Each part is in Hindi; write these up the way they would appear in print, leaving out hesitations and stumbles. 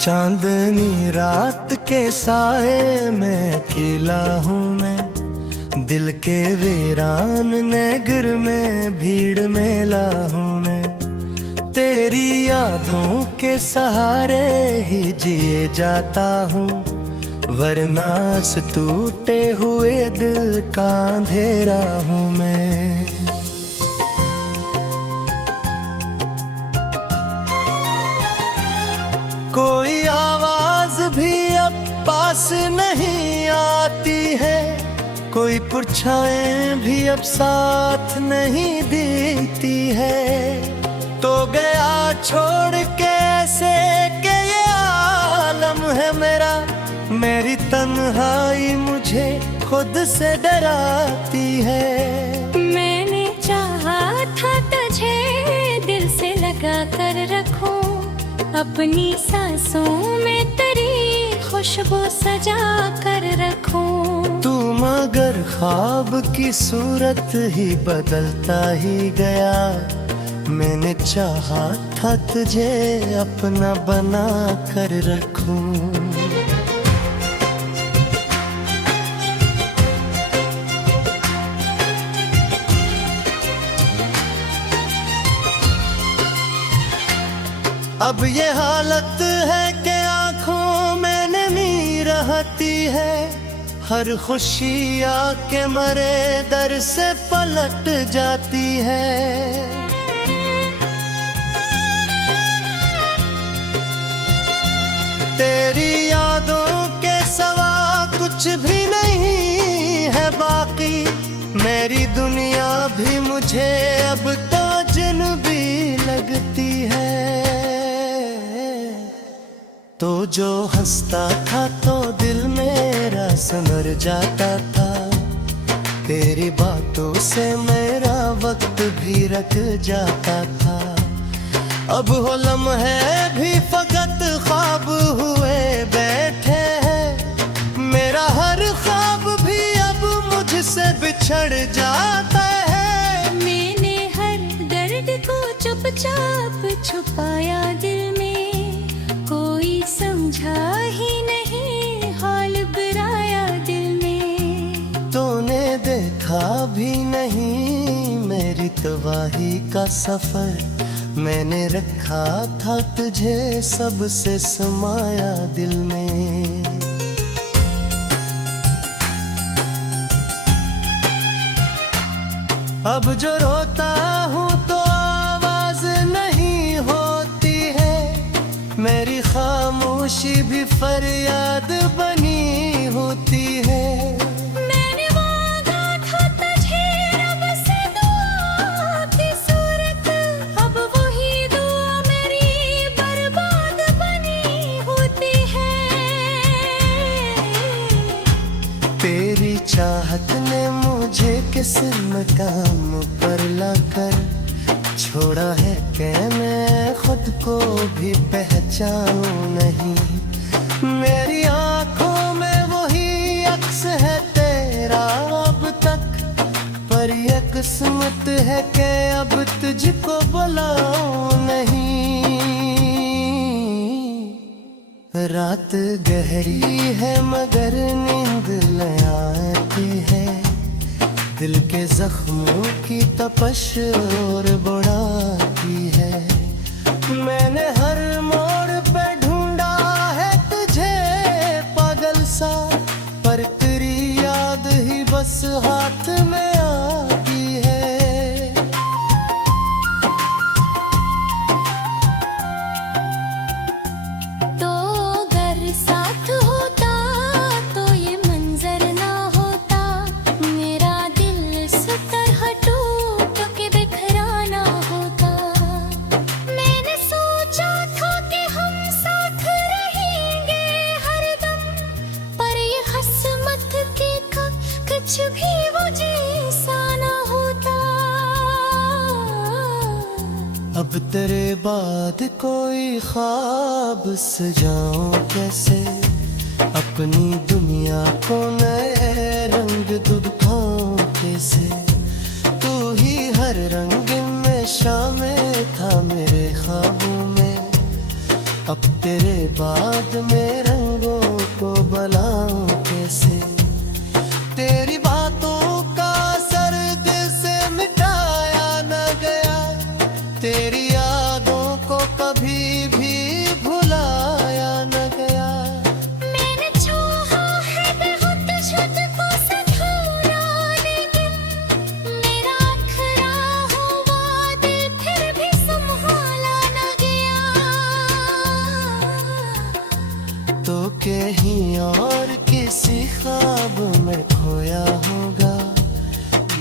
चांदनी रात के साए में अकेला हूँ मैं, दिल के वीरान नगर में भीड़ में ला हूँ मैं। तेरी यादों के सहारे ही जिए जाता हूँ, वरना इस टूटे हुए दिल का अंधेरा हूँ मैं। कोई आवाज भी अब पास नहीं आती है, कोई परछाएं भी अब साथ नहीं देती है। तो गया छोड़ के ऐसे के ये आलम है मेरा, मेरी तन्हाई मुझे खुद से डराती है। मैंने चाहा था तुझे दिल से लगा कर रखूं, अपनी सांसों में तेरी खुशबू सजा कर रखूं। तू मगर ख्वाब की सूरत ही बदलता ही गया, मैंने चाहा था तुझे अपना बना कर रखूं। अब ये हालत है कि आंखों में नमी रहती है, हर खुशी आके मरे दर से पलट जाती है। तेरी यादों के सिवा कुछ भी नहीं है बाकी, मेरी दुनिया भी मुझे अब तो अजनबी लगती है। तो जो हंसता था तो दिल मेरा संवर जाता था, तेरी बातों से मेरा वक्त भी रख जाता था। अब हो लम्हे भी फकत ख्वाब हुए बैठे हैं, मेरा हर ख्वाब भी अब मुझसे बिछड़ जाता है। मैंने हर दर्द को चुपचाप छुपाया दिल में, कोई समझा ही नहीं हाल बुराया दिल में। तूने देखा भी नहीं मेरी तबाही का सफर, मैंने रखा था तुझे सबसे समाया दिल में। अब जो रोता हूँ तो आवाज नहीं होती है, मेरी खामोशी भी फरियाद बनी होती है। मैंने मांगा था तुझे रब से दुआ की सूरत, अब वही दुआ मेरी बर्बाद बनी होती है। तेरी चाहत ने मुझे किस मकाम पर लाकर छोड़ा है कि मैं खुद को भी पहचानूं नहीं। मेरी आंखों में वही अक्स है तेरा अब तक, पर ये किस्मत है कि अब तुझको बुलाऊं नहीं। रात गहरी है मगर नींद ले आती है, दिल के जख्मों की तपश और बढ़ाती है। मैंने हर मोड़ पे ढूंढा है तुझे पागल सा, पर तेरी याद ही बस हाथ में आती है। तो अगर साथ होता तो ये मंजर ना होता, मेरा दिल इस तरह टूट के बिखरा ना होता। मैंने सोचा था कि हम साथ रहेंगे हरदम, पर ये किस्मत के कुछ भी वो जैसा ना होता। अब तेरे बाद कोई ख्वाब सजाऊं कैसे, अपनी दुनिया को नए रंग दिखाऊं कैसे। तू ही हर रंग में शामिल था मेरे ख्वाबों में, अब तेरे बाद में रंगों को बनाऊं कैसे। तेरी बातों का असर दिल से मिटाया न गया, तेरी यादों को कभी भी भुलाया न गया। मैंने चाहा है बहुत तुझको सिखाना, लेकिन मेरा अखरा हुआ दिल फिर भी संभाला न गया। तो कहीं और किसी ख्वाब में खोया होगा,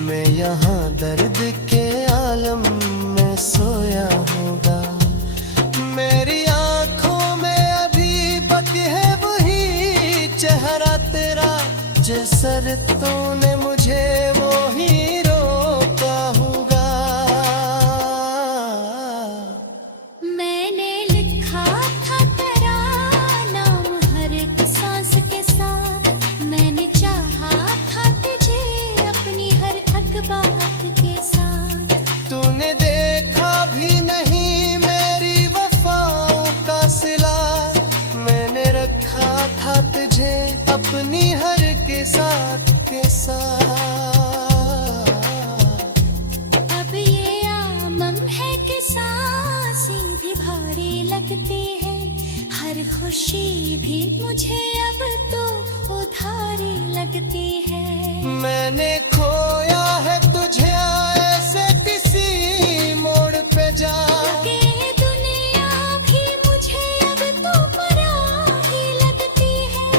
मैं यहाँ दर्द के आलम में सोया होगा। मेरी आंखों में अभी बाकी है वही चेहरा तेरा, जिस शर्तों ने मुझे वो ही रोका होगा। मैंने लिखा था तेरा नाम हर एक सांस के साथ, मैंने चाहा था तुझे अपनी हर एक बात के साथ। तूने देखा भी नहीं मेरी वफाओं का सिला, मैंने रखा था तुझे अपनी हर के साथ के साथ। अब ये आमम है कि सांसें भी भारी लगती है, हर खुशी भी मुझे अब तो उधारी लगती है। मैंने खोया है तुझे ऐसे किसी मोड़ पे जा, ये दुनिया भी मुझे अब तो पराही लगती है।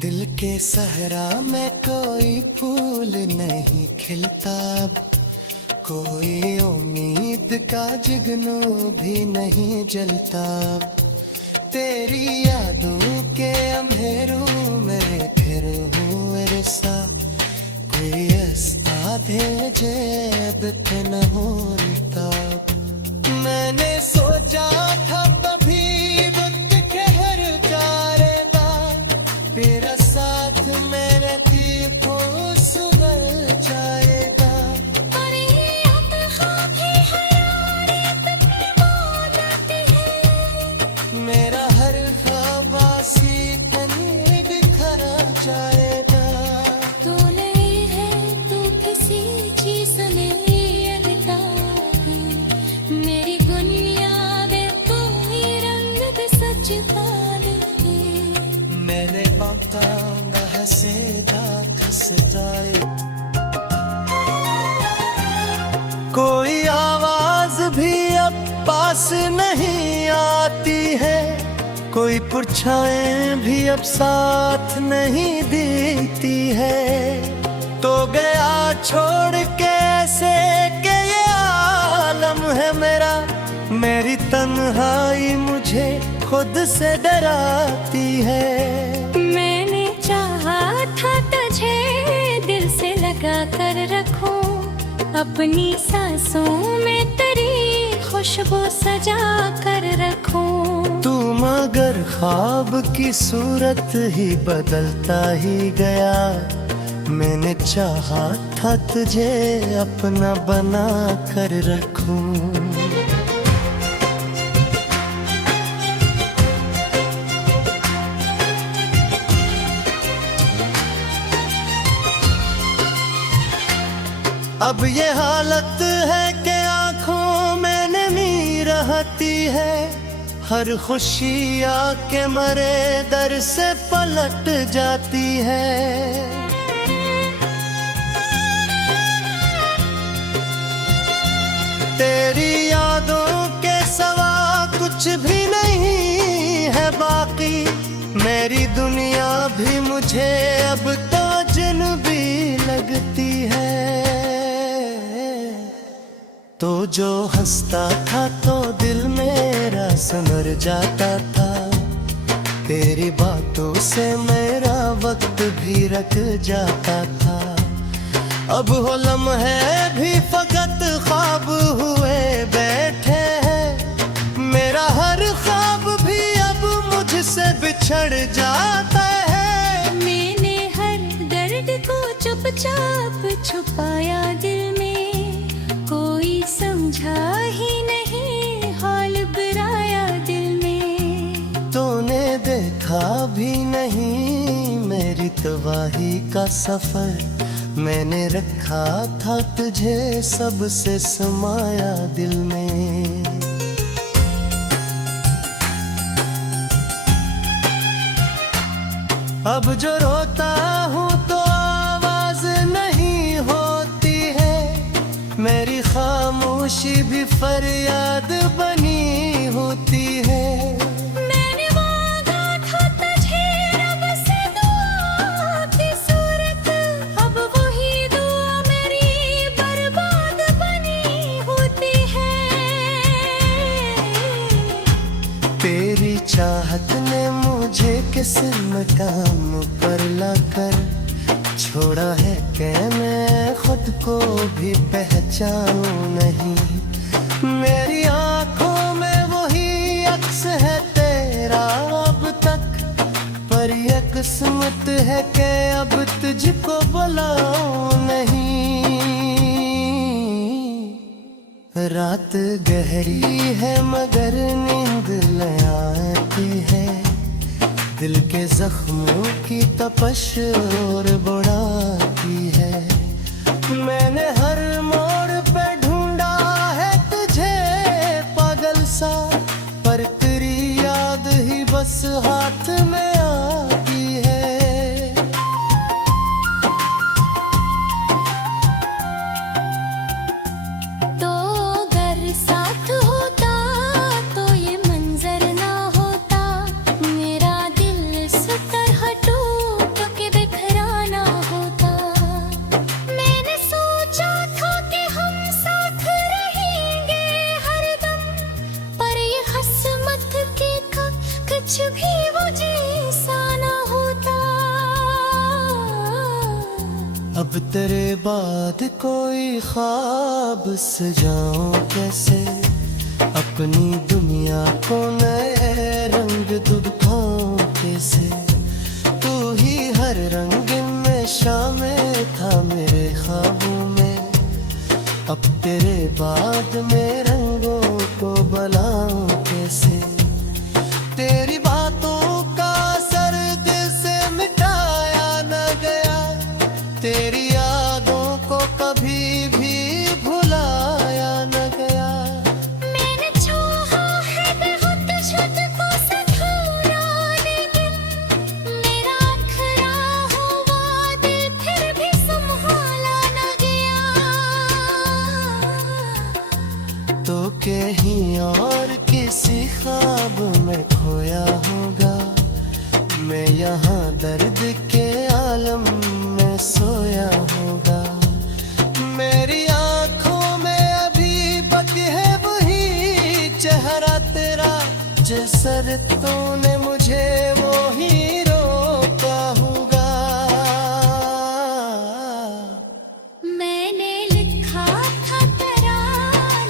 दिल के सहरा में कोई फूल नहीं खिलता, कोई उम्मीद का जुगनू भी नहीं जलता। तेरी यादों के अंधेरों में फिर हूँ रिसा, कोई ऐसा भेजे बित न होता। मैंने सोचा था तभी वक्त ठहर जाएगा, तेरा साथ मेरे तीखों सुधर जाएगा। और ये अब खाकी हयात अपनी मौत आती है, मेरा हर ख्वाब आसी तनी बिखरा जाएगा। तू नहीं है तू किसी चीज में अलता है, मेरी बुनियादें कोई रंग भी सच पालती। मैंने पाता न हंसेदा खसदाए, कोई आवाज भी अब पास नहीं आती है, कोई परछाएं भी अब साथ नहीं देती है। तो गया छोड़ के ऐसे के ये आलम है मेरा, मेरी तन्हाई मुझे खुद से डराती है। मैंने चाहा था तुझे दिल से लगा कर रखूं, अपनी सांसों में तेरी खुशबू सजा कर रखूं। तू मगर ख्वाब की सूरत ही बदलता ही गया, मैंने चाहा था तुझे अपना बना कर रखूं। अब ये हालत है कि आंखों में नमी रहती है, हर खुशी आके मरे दर से पलट जाती है। तेरी यादों के सवा कुछ भी नहीं है बाकी, मेरी दुनिया भी मुझे अब तो अजनबी लगती है। तो जो हंसता था तो दिल मेरा संवर जाता था, तेरी बातों से मेरा वक्त भी रख जाता था। अब हो लम्हे भी फकत ख्वाब हुए बैठे हैं, मेरा हर ख्वाब भी अब मुझसे बिछड़ जाता है। मैंने हर दर्द को चुपचाप छुपाया दिल में, कोई समझा ही नहीं हाल तबाही का सफर मैंने रखा था तुझे सबसे समाया दिल में। अब जो रोता हूँ तो आवाज नहीं होती है, मेरी खामोशी भी फरियाद बनी होती है। मैंने मांगा था तुझे रब से दुआ की सूरत, अब वही दुआ मेरी बर्बाद बनी होती है। तेरी चाहत ने मुझे किस मकाम पर लाकर छोड़ा है कि मैं खुद को भी पहचानूं नहीं। मेरी आंखों में वही अक्स है तेरा अब तक, पर ये किस्मत है कि अब तुझको बुलाऊं नहीं। रात गहरी है मगर नींद ले आती है, दिल के जख्मों की तपश और बढ़ाती है। मैंने हर मोड़ पे ढूंढा है तुझे पागल सा, पर तेरी याद ही बस हाथ में आती है। तो अगर साथ होता तो ये मंजर ना होता, मेरा दिल इस तरह टूट के बिखरा ना होता। मैंने सोचा था कि हम साथ रहेंगे हरदम, पर ये किस्मत के कुछ भी वो जैसा ना होता। अब तेरे बाद कोई ख्वाब सजाऊं कैसे, अपनी दुनिया को नए रंग दिखाऊं कैसे। तू ही हर रंग में शामिल था मेरे ख्वाबों में, अब तेरे बाद में रंगों को बुलाऊं कैसे। तेरी बातों का असर दिल से मिटाया न गया, तेरी यादों को कभी भी भुलाया न गया। मैंने चाहा है बहुत खुद को सिखाना, लेकिन मेरा अखरा हुआ दिल फिर भी संभाला न गया। तो कहीं और किसी ख्वाब में खोया होगा, मैं यहाँ दर्द के आलम में सोया होगा। मेरी आंखों में अभी बाकी है वही चेहरा तेरा, जिस सरतों ने मुझे वो ही रोका होगा। मैंने लिखा था तेरा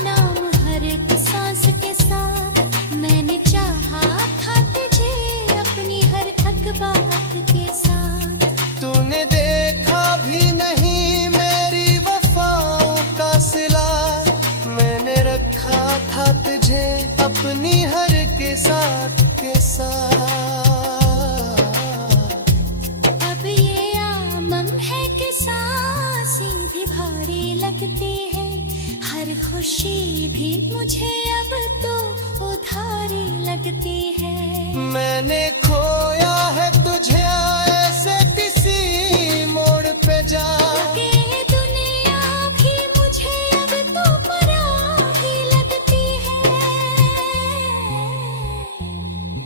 नाम हर एक सांस के साथ, मैंने चाहा था तुझे अपनी हर अखबार के साथ। तूने देखा भी नहीं मेरी वफाओं का सिला, मैंने रखा था तुझे अपनी हर के साथ के साथ। अब ये आमम है कि सांसें भी भारी लगती है, हर खुशी भी मुझे अब तो उधारी लगती है। मैंने खोया है तुझे ऐसे किसी मोड़ पे जा, कि दुनिया भी मुझे अब तो पराही लगती है।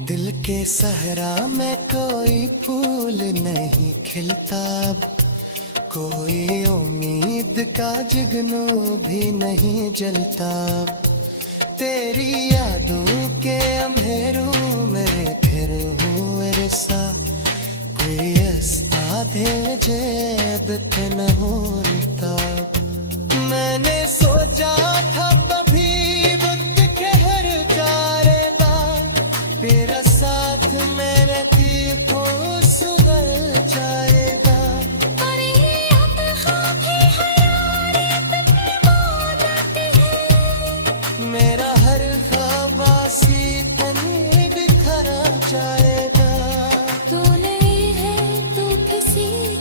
दिल के सहरा में कोई फूल नहीं खिलता, कोई उम्मीद का जुगनू भी नहीं जलता। तेरी यादों के अंधेरों में फिर हुए रिसा, कोई उस्ताद है जेब न होता। मैंने सोचा था तभी वक्त ठहर जाएगा, तेरा साथ मेरे दिल को सुधर जाएगा। पर ये अब खाकी हयात में मौत आती है, मेरा हर ख्वाब आसी तनी बिखरा जाएगा। तू नहीं है तू किसी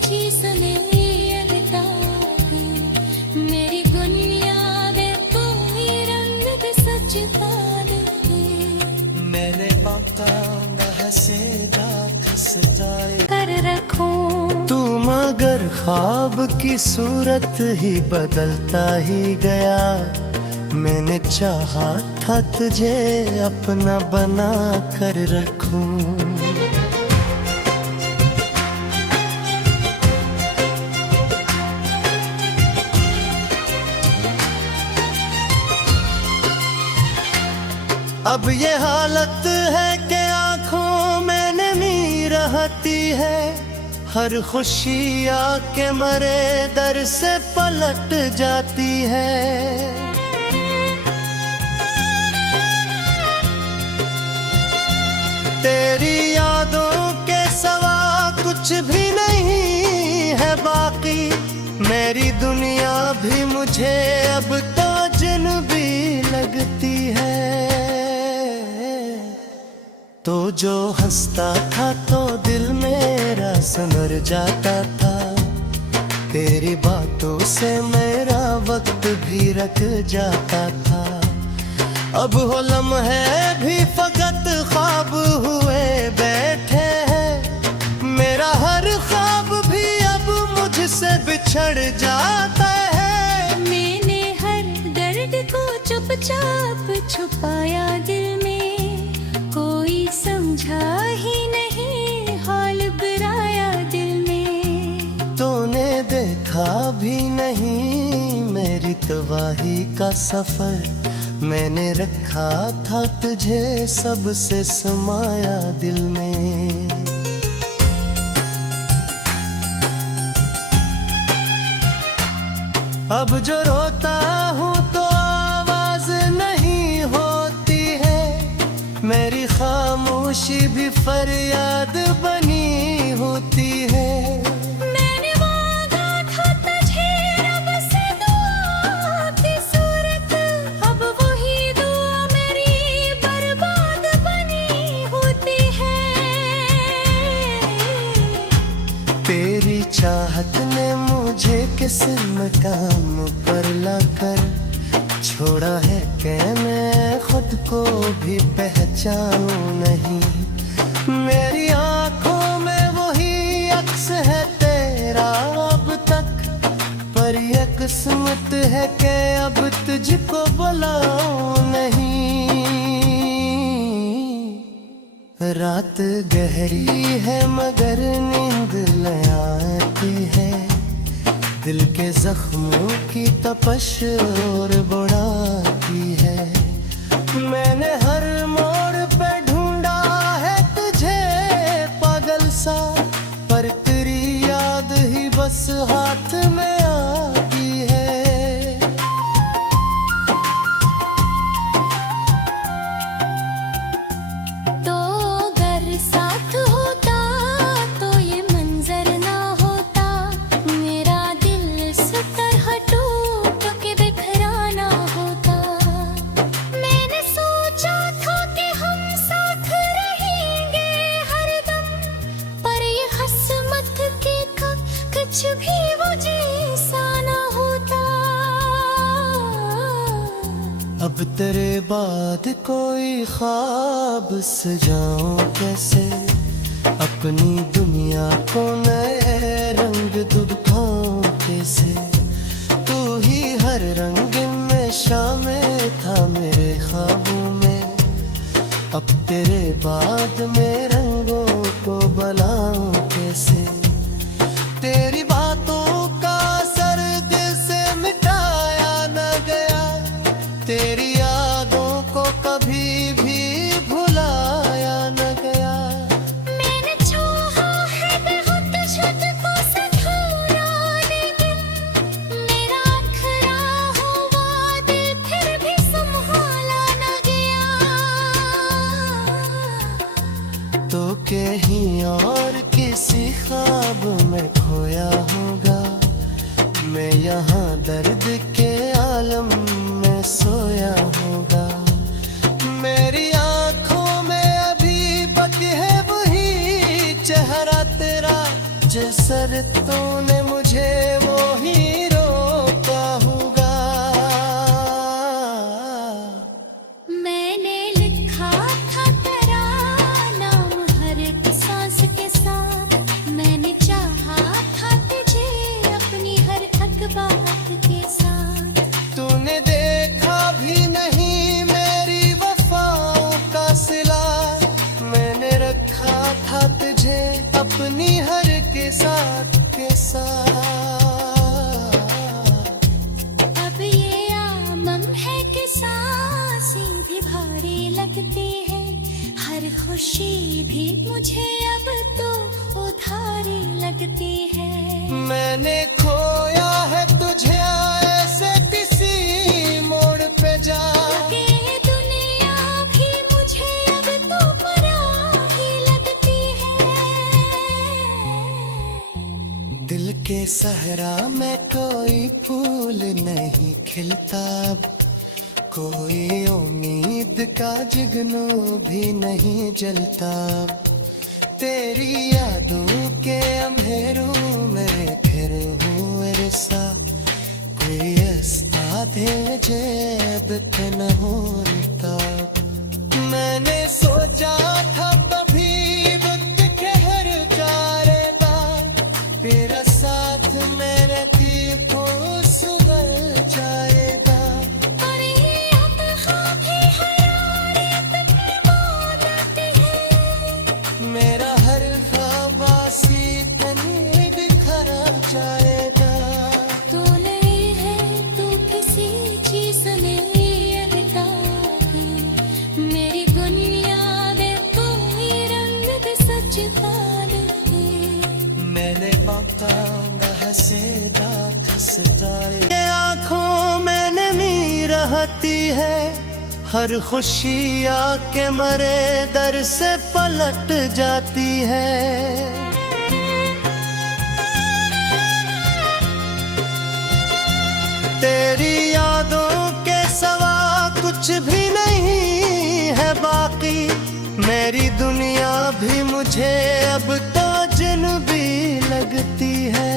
जिता देती। मैंने मकान हसेगा खसकाए कर रखूं तू मगर ख्वाब की सूरत ही बदलता ही गया। मैंने चाहा था तुझे अपना बना कर रखूं। अब ये हालत है कि आंखों में नमी रहती है। हर खुशी आके मरे दर से पलट जाती है। तेरी यादों के सवा कुछ भी नहीं है बाकी। मेरी दुनिया भी मुझे अब तो अजनबी लगती है। तो जो हंसता था तो दिल मेरा संवर जाता था। तेरी बातों से मेरा वक्त भी रख जाता था। अब हो लम्हे भी फकत ख्वाब हुए बैठे हैं। मेरा हर ख्वाब भी अब मुझसे बिछड़ जाता है। मैंने हर दर्द को चुपचाप छुपाया दिल में। कोई समझा ही नहीं हाल बुराया दिल में। तूने देखा भी नहीं मेरी तबाही का सफर। मैंने रखा था तुझे सबसे समाया दिल में। अब जो रोता हूँ तो आवाज नहीं होती है। मेरी खामोशी भी फरियाद बनी होती है। मैंने मांगा था तुझे रब से दुआ की सूरत। अब वही दुआ मेरी बर्बाद बनी होती है। तेरी चाहत ने मुझे किस मकाम पर लाकर छोड़ा है कि मैं खुद को भी पहचानूं नहीं। मेरी आंखों में वही अक्स है तेरा अब तक। पर ये किस्मत है कि अब तुझको बुलाऊं नहीं। रात गहरी है मगर नींद ले आती है। दिल के जख्मों की तपश और बढ़ाती है। मैंने हर मोड़ पे ढूंढा है तुझे पागल सा। पर तेरी याद ही बस हाथ में आती है। तो अगर साथ होता तो ये मंजर ना होता। मेरा दिल इस तरह टूट के बिखरा ना होता। मैंने सोचा था कि हम साथ रहेंगे हरदम। पर ये किस्मत के कुछ भी वो जैसा ना होता। अब तेरे बाद कोई ख्वाब सजाऊं कैसे। अपनी दुनिया को नए रंग दिखाऊं कैसे। तू ही हर रंग में शामिल था मेरे ख्वाबों में। अब तेरे बाद में रंगों को बुलाऊं कैसे। तेरी बातों का असर दिल से मिटाया न गया। तेरी यादों को कभी भी भुलाया न गया। मैंने चाहा है बहुत तुझको सिखाना लेकिन मेरा अखरा हुआ दिल फिर भी संभाला न गया। तो कहीं और किसी ख्वाब में खोया होगा। मैं यहाँ दर्द के आलम में सोया हूँ। लगती है, हर खुशी भी मुझे अब तो उधारी लगती है। मैंने खोया है तुझे ऐसे किसी मोड़ पे जा कि दुनिया भी मुझे अब तो पराही लगती है। दिल के सहरा में कोई फूल नहीं खिलता, कोई उम्मीद का जुगनू भी नहीं जलता। तेरी यादों के अंधेरों में फिर हूँ रिसा, कोई ऐसा दे जेब के न होता। मैंने सोचा था कभी वक्त ठहर जाएगा, तेरा साथ मेरे दिल को सुधर जाएगा। पर ये अब खाकी हरारत की मौत आती है। मेरा हर ख्वाब आसी तनी बिखरा जाएगा। तू नहीं है तो किसी चीज ने रहता है, मेरी दुनिया में कोई रंग दे सच पाले। मैंने पापा हंसेदा खसदाए, ये आँखों में नमी रहती है, हर खुशी आके मरे दर से पलट जाती है। तेरी यादों के सवा कुछ भी नहीं है बाकी, मेरी दुनिया भी मुझे अब तो अजनबी लगती है।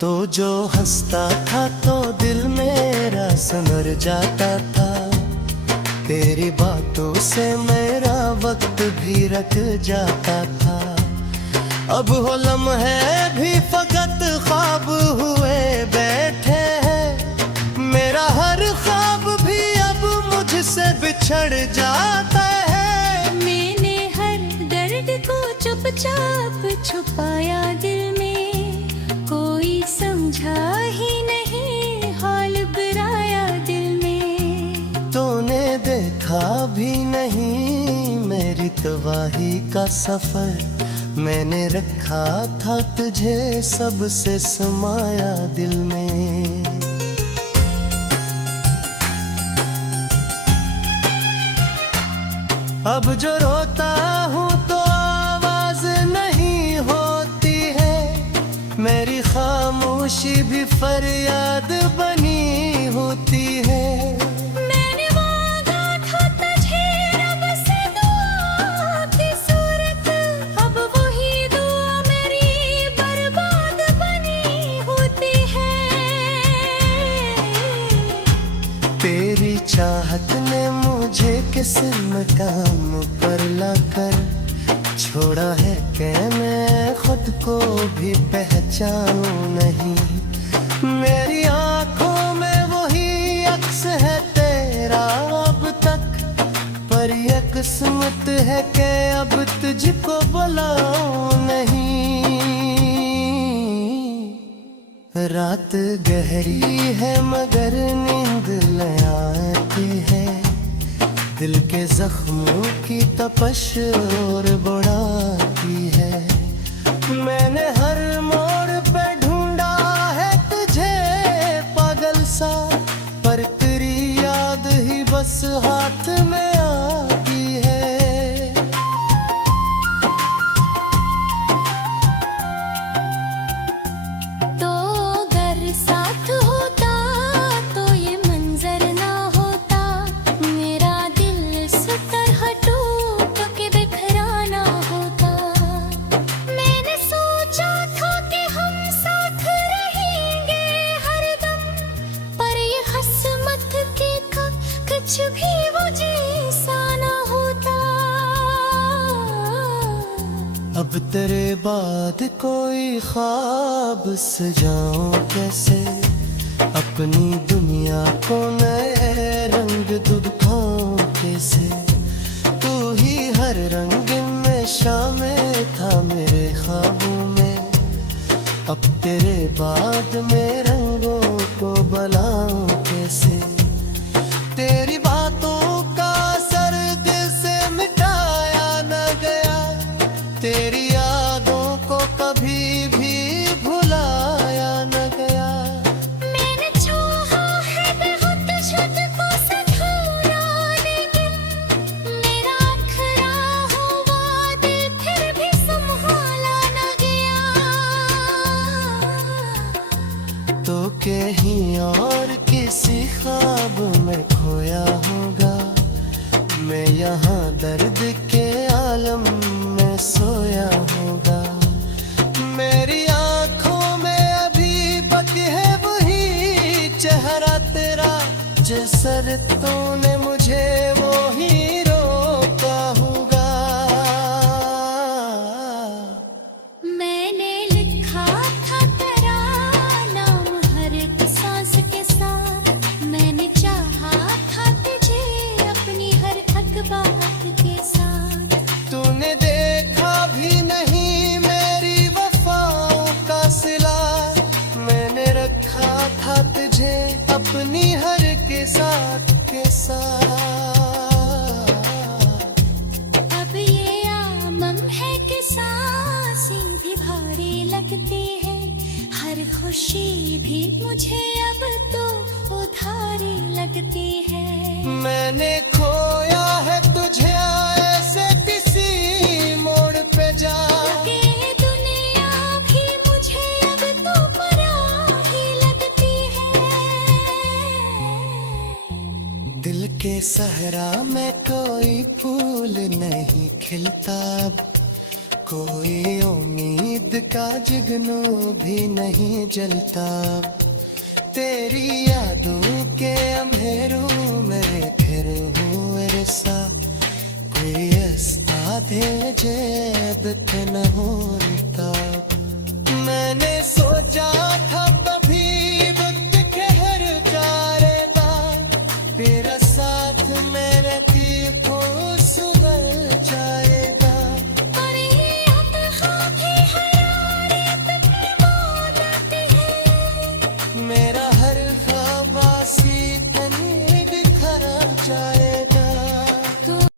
तो जो हंसता था तो दिल मेरा संवर जाता था, तेरी बातों से मेरा वक्त भी रख जाता था। अब हो लम्हे भी फकत ख्वाब हुए बैठे हैं, मेरा हर ख्वाब भी अब मुझसे बिछड़ जाता है। मैंने हर दर्द को चुपचाप छुपाया दिल में, कोई समझा ही नहीं हाल बुराया दिल में। तूने देखा भी नहीं मेरी तबाही का सफर, मैंने रखा था तुझे सबसे समाया दिल में। अब जो रोता हूँ तो आवाज नहीं होती है, मेरी खामोशी भी फरियाद बनी होती है। मैंने मांगा था तुझे रब से दुआ की सूरत, अब वही दुआ मेरी बर्बाद बनी होती है। तेरी चाहत ने मुझे किस मकाम पर लाकर छोड़ा है कि मैं खुद को भी पहचानूं नहीं। मेरी आंखों में वही अक्स है तेरा अब तक, पर ये किस्मत है कि अब तुझको बुलाऊं नहीं। रात गहरी है मगर नींद ले आती है, दिल के जख्मों की तपश और बढ़ाती है। मैंने हर मोड़ पे ढूंढा है तुझे पागल सा, पर तेरी याद ही बस हाथ में आती है। तो अगर साथ होता तो ये मंजर ना होता, मेरा दिल इस तरह टूट के बिखरा ना होता। मैंने सोचा था कि हम साथ रहेंगे हरदम, पर ये किस्मत के कुछ भी वो जैसा ना होता। अब तेरे बाद कोई ख्वाब सजाऊं कैसे, अपनी दुनिया को नए रंग दिखाऊं कैसे। तू ही हर रंग में शामिल था मेरे ख्वाबों में, अब तेरे बाद में रंगों को बुलाऊं कैसे। तेरी बात तो कहीं और किसी ख्वाब में खोया होगा, मैं यहाँ दर्द के आलम में सोया होगा। मेरी आंखों में अभी बाकी है वही चेहरा तेरा, जिस सर तूने मुझे वो ही रोका होगा। मैंने लिखा था तेरा नाम हर एक सांस के साथ, मैंने चाहा था तुझे अपनी हर अखबार के साथ। तूने देखा भी नहीं मेरी वफाओं का सिला, मैंने रखा था तुझे अपनी हर के साथ के साथ। अब ये आमम है कि सांसें भी भारी लगती है, हर खुशी भी मुझे अब तो उधारी लगती है। मैंने खोया है तुझे ऐसे किसी मोड़ पे जा, ये दुनिया भी मुझे अब तो पराही लगती है। दिल के सहरा में कोई फूल नहीं खिलता, कोई उम्मीद का जुगनू भी नहीं जलता। तेरी यादों के अंधेरों में फिर हूँ रिसा, कोई ऐसा भेजे न होता। मैंने सोचा था कभी वक्त ठहर जाएगा, तेरा साथ मेरे